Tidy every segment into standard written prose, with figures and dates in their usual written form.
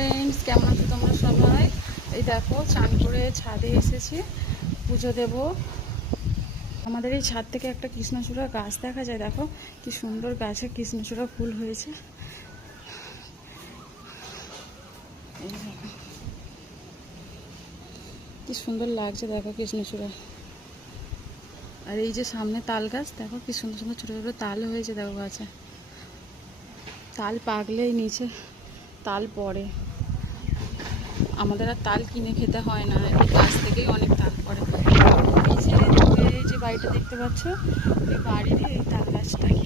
Friends, কেমন আছো তোমরা সবাই? এই দেখো চান করে ছাদে এসেছি, পুজো দেব। আমাদের এই ছাদ থেকে একটা কৃষ্ণচূড়া গাছ দেখা যায়, দেখো কি সুন্দর গাছে কৃষ্ণচূড়া ফুল হয়েছে। এই দেখো কি সুন্দর লাগছে, দেখো কৃষ্ণচূড়া। আর এই যে সামনে তাল গাছ, দেখো কি সুন্দর সুন্দর ছোটো ছোটো তাল হয়েছে, দেখো গাছে। তাল পাকলেই নিচে তাল পড়ে। আমাদের আর তাল কিনে খেতে হয় না, এই গাছ থেকেই অনেক তাল পড়ে। এই যে বাড়িটা দেখতে পাচ্ছ, এই বাড়িরই এই তাল গাছটাই।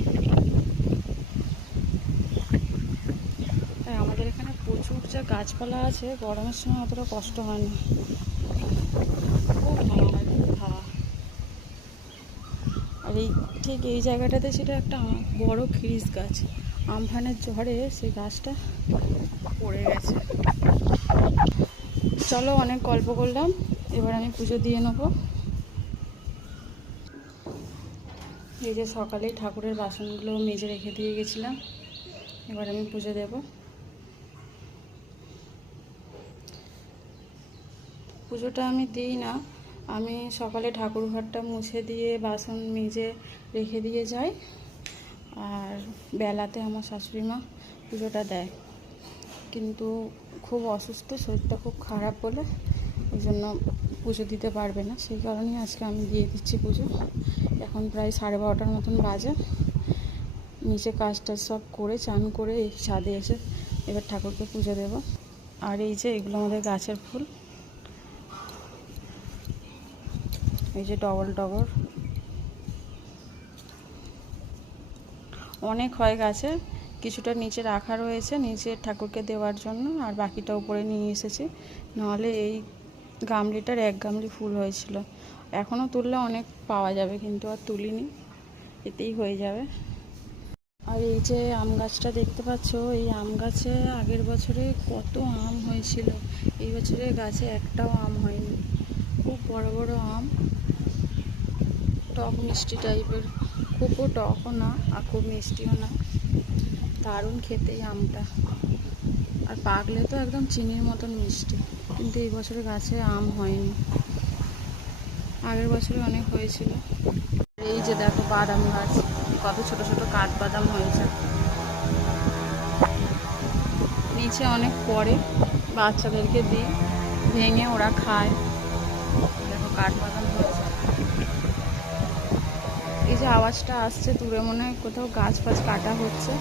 আমাদের এখানে প্রচুর যা গাছপালা আছে, গরমের সময় অতটা কষ্ট হয় না, খুব হাওয়া হয়, খুব হাওয়া। আর এই ঠিক এই জায়গাটাতে সেটা একটা বড় খিরিস গাছ, আমফানের ঝড়ে সেই গাছটা পড়ে গেছে। চলো, অনেক গল্প করলাম, এবার আমি পুজো দিয়ে নেবো। এই যে সকালেই ঠাকুরের বাসনগুলো মেজে রেখে দিয়ে গেছিলাম, এবার আমি পুজো দেব। পুজোটা আমি দিই না, আমি সকালে ঠাকুর ঘরটা মুছে দিয়ে বাসন মেজে রেখে দিয়ে যাই, আর বেলাতে আমার শাশুড়ি মা পুজোটা দেয়। কিন্তু খুব অসুস্থ, শরীরটা খুব খারাপ বলে ওই জন্য পুজো দিতে পারবে না, সেই কারণেই আজকে আমি দিয়ে দিচ্ছি পুজো। এখন প্রায় 12:30টার মতন বাজে। নিচে কাজ টাজ সব করে চান করে এই ছাদে এসে এবার ঠাকুরকে পুজো দেব। আর এই যে এগুলো আমাদের গাছের ফুল, এই যে ডবল ডবল অনেক হয় গাছে। কিছুটা নিচে রাখা রয়েছে নিচে ঠাকুরকে দেওয়ার জন্য, আর বাকিটা উপরে নিয়ে এসেছি। নাহলে এই গামলিটার এক গামলি ফুল হয়েছিল, এখনও তুললে অনেক পাওয়া যাবে, কিন্তু আর তুলিনি, এতেই হয়ে যাবে। আর এই যে আম গাছটা দেখতে পাচ্ছ, এই আম গাছে আগের বছরে কত আম হয়েছিল, এই বছরে গাছে একটাও আম হয়নি। খুব বড় বড় আম, টক মিষ্টি টাইপের, খুবও টকও না আর খুব মিষ্টিও না, দারুণ খেতে এই আমটা। আর পাকলে তো একদম চিনির মতন মিষ্টি, কিন্তু এই বছরে গাছে আম হয়নি, আগের বছরে অনেক হয়েছিল। এই যে দেখো বাদাম গাছ, কত ছোট ছোট কাঠবাদাম হয়েছে, নিচে অনেক পড়ে, বাচ্চাদেরকে দিই, ভেঙে ওরা খায়। দেখো কাঠবাদাম হয়েছে। এই যে আওয়াজটা আসছে দূরে, মনে হয় কোথাও গাছ ফাছ কাটা হচ্ছে।